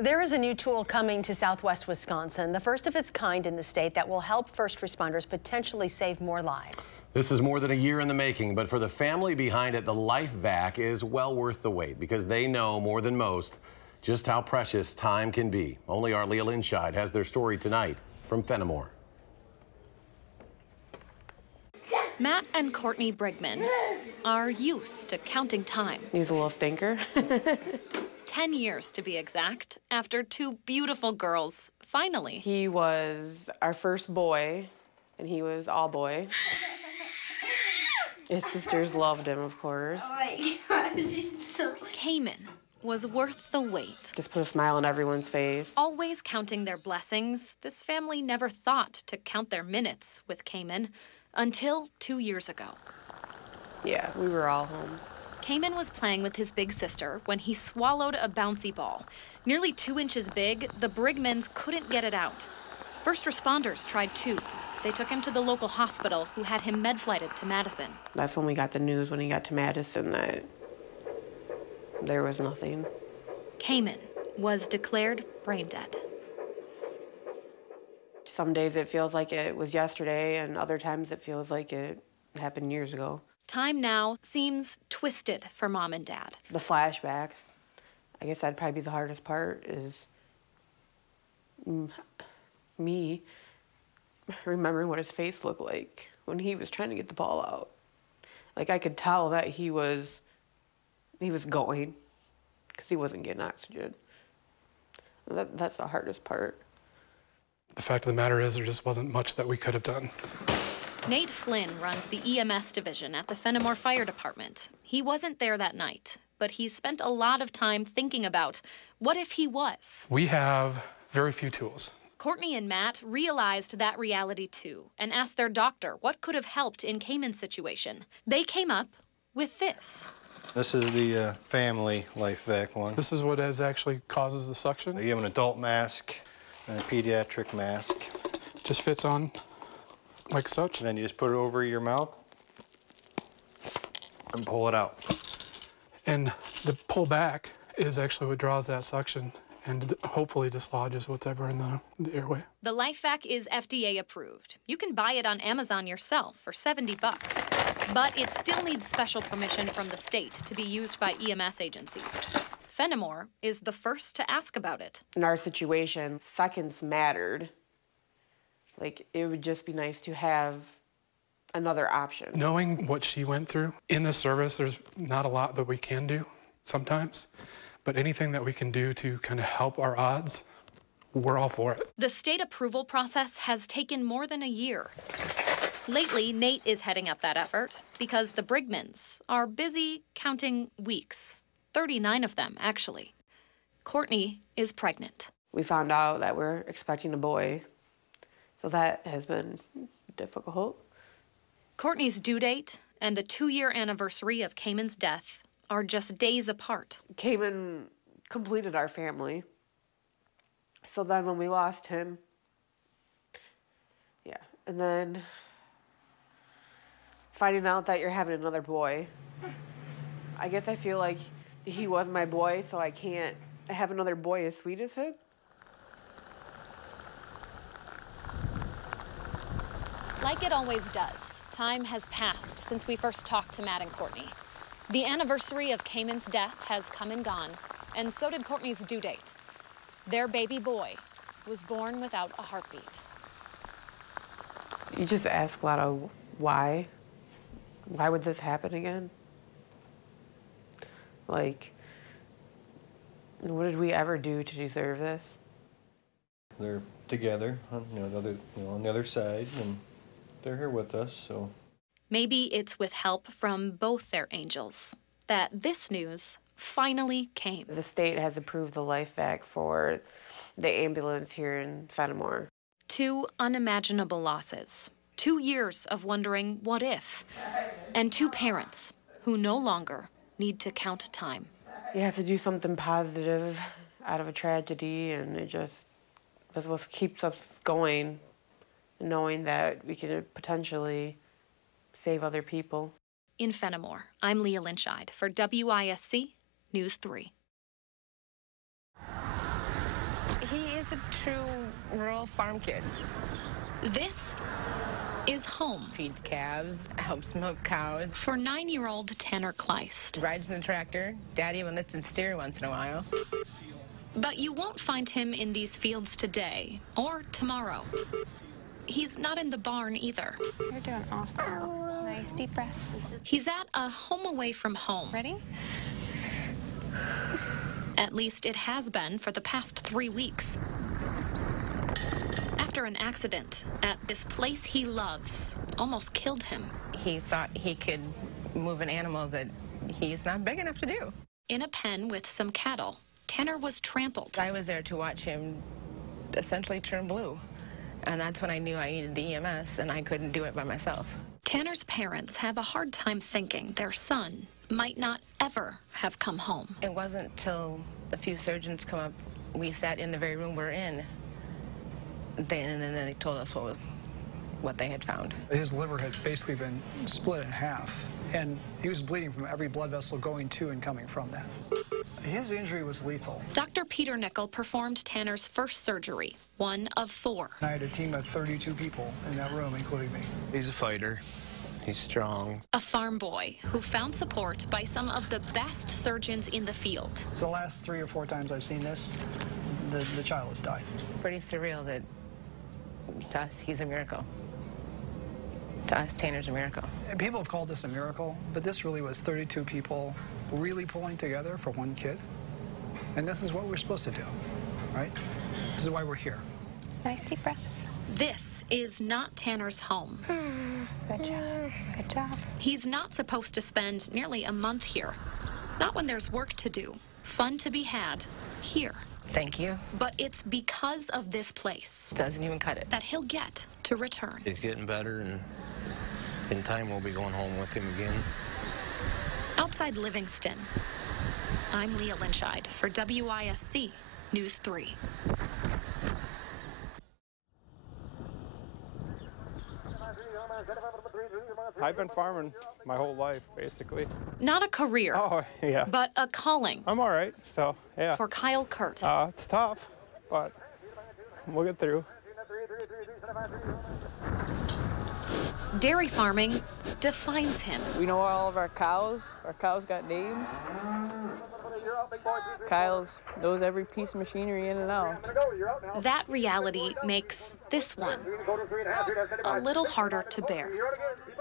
There is a new tool coming to Southwest Wisconsin, the first of its kind in the state that will help first responders potentially save more lives. This is more than a year in the making, but for the family behind it, the Life Vac is well worth the wait because they know more than most just how precious time can be. Only our Leah Linscheid has their story tonight from Fenimore. Matt and Courtney Brigman are used to counting time. He's a little stinker. 10 years to be exact, after two beautiful girls, finally. He was our first boy, and he was all boy. His sisters loved him, of course. Oh my God, this is so... Cayman was worth the wait. Just put a smile on everyone's face. Always counting their blessings, this family never thought to count their minutes with Cayman until 2 years ago. Yeah, we were all home. Cayman was playing with his big sister when he swallowed a bouncy ball. Nearly 2 inches big, the Brigmans couldn't get it out. First responders tried too. They took him to the local hospital, who had him med-flighted to Madison. That's when we got the news, when he got to Madison, that there was nothing. Cayman was declared brain dead. Some days it feels like it was yesterday, and other times it feels like it happened years ago. Time now seems twisted for Mom and Dad. The flashbacks, I guess that'd probably be the hardest part, is me remembering what his face looked like when he was trying to get the ball out. Like, I could tell that he was going, because he wasn't getting oxygen. That's the hardest part. The fact of the matter is, there just wasn't much that we could have done. Nate Flynn runs the EMS division at the Fenimore Fire Department. He wasn't there that night, but he spent a lot of time thinking about what if he was. We have very few tools. Courtney and Matt realized that reality too and asked their doctor what could have helped in Cayman's situation. They came up with this. This is the family Life Vac one. This is what actually causes the suction. You have an adult mask and a pediatric mask. Just fits on like such. And then you just put it over your mouth and pull it out. And the pull back is actually what draws that suction and hopefully dislodges whatever in the airway. The Life Vac is FDA approved. You can buy it on Amazon yourself for $70. But it still needs special permission from the state to be used by EMS agencies. Fenimore is the first to ask about it. In our situation, seconds mattered. Like, it would just be nice to have another option. Knowing what she went through in this service, there's not a lot that we can do sometimes, but anything that we can do to kind of help our odds, we're all for it. The state approval process has taken more than a year. Lately, Nate is heading up that effort because the Brigmans are busy counting weeks. 39 of them, actually. Courtney is pregnant. We found out that we're expecting a boy, so that has been difficult. Courtney's due date and the 2-year anniversary of Cayman's death are just days apart. Cayman completed our family. So then when we lost him, yeah, and then finding out that you're having another boy, I guess I feel like he was my boy, so I can't have another boy as sweet as him. Like it always does, time has passed since we first talked to Matt and Courtney. The anniversary of Cayman's death has come and gone, and so did Courtney's due date. Their baby boy was born without a heartbeat. You just ask a lot of why. Why would this happen again? Like, what did we ever do to deserve this? They're together on on the other side, and they're here with us, so. Maybe it's with help from both their angels that this news finally came. The state has approved the Life Vac for the ambulance here in Fenimore. 2 unimaginable losses, 2 years of wondering what if, and 2 parents who no longer need to count time. You have to do something positive out of a tragedy, and that's what keeps us going, knowing that we can potentially save other people. In Fenimore, I'm Leah Linscheid for WISC News 3. He is a true rural farm kid. This is home. Feeds calves, helps milk cows. For 9-year-old Tanner Kleist. Rides in the tractor. Daddy even lets him steer once in a while. But you won't find him in these fields today or tomorrow. He's not in the barn either. You're doing awesome. Nice deep breath. He's at a home away from home. Ready? At least it has been for the past 3 weeks. After an accident at this place he loves almost killed him. He thought he could move an animal that he's not big enough to do. In a pen with some cattle, Tanner was trampled. I was there to watch him essentially turn blue. And that's when I knew I needed the EMS, and I couldn't do it by myself. Tanner's parents have a hard time thinking their son might not ever have come home. It wasn't till a few surgeons come up, we sat in the very room we're in, and then they told us what they had found. His liver had basically been split in half, and he was bleeding from every blood vessel going to and coming from that. His injury was lethal. Dr. Peter Nickel performed Tanner's first surgery, one of 4. I had a team of 32 people in that room, including me. He's a fighter. He's strong. A farm boy who found support by some of the best surgeons in the field. The last 3 or 4 times I've seen this, the child has died. Pretty surreal that to us, he's a miracle. To us, Tanner's a miracle. And people have called this a miracle, but this really was 32 people really pulling together for one kid. And this is what we're supposed to do, right? This is why we're here. Nice deep breaths. This is not Tanner's home. Good job. Good job. He's not supposed to spend nearly a month here. Not when there's work to do, fun to be had here. Thank you. But it's because of this place Doesn't even cut it. that he'll get to return. He's getting better, and in time we'll be going home with him again. Outside Livingston, I'm Leah Linscheid for WISC News 3. I've been farming my whole life, basically. Not a career, Oh, yeah. but a calling I'm all right, so, yeah. for Kyle Kurt. It's tough, but we'll get through. Dairy farming defines him. We know all of our cows. Our cows got names. Kyle knows every piece of machinery in and out. That reality makes this one a little harder to bear.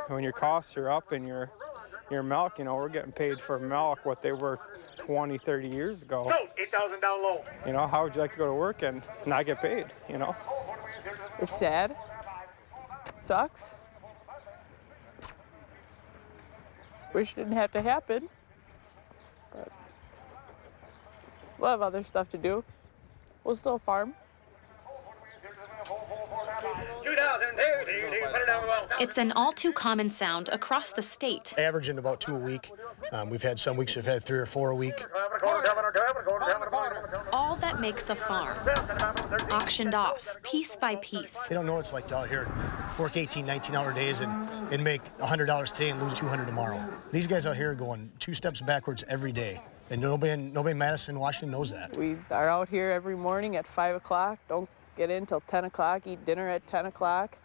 When your costs are up and your milk, you know, we're getting paid for milk what they were 20, 30 years ago. 8,000 down low. You know, how would you like to go to work and not get paid, you know? It's sad. Sucks. Wish it didn't have to happen. But we'll have other stuff to do. We'll still farm. It's an all too common sound across the state. Averaging about 2 a week. We've had some weeks we've had 3 or 4 a week. All that makes a farm auctioned off piece by piece. They don't know what it's like to out here work 18, 19-hour days and make $100 today and lose $200 tomorrow. These guys out here are going 2 steps backwards every day. And nobody in Madison, Washington knows that. We are out here every morning at 5 o'clock. Don't get in till 10 o'clock, eat dinner at 10 o'clock.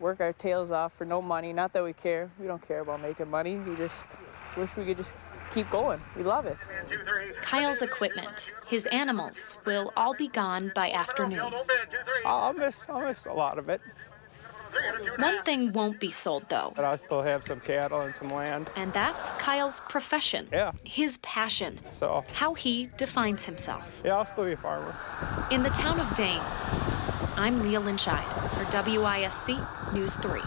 Work our tails off for no money. Not that we care. We don't care about making money. We just wish we could just keep going. We love it. Kyle's equipment, his animals, will all be gone by afternoon. I'll miss a lot of it. One thing won't be sold, though. But I still have some cattle and some land. And that's Kyle's profession. Yeah. His passion. So. How he defines himself. Yeah, I'll still be a farmer. In the town of Dane, I'm Leah Linscheid for WISC News 3.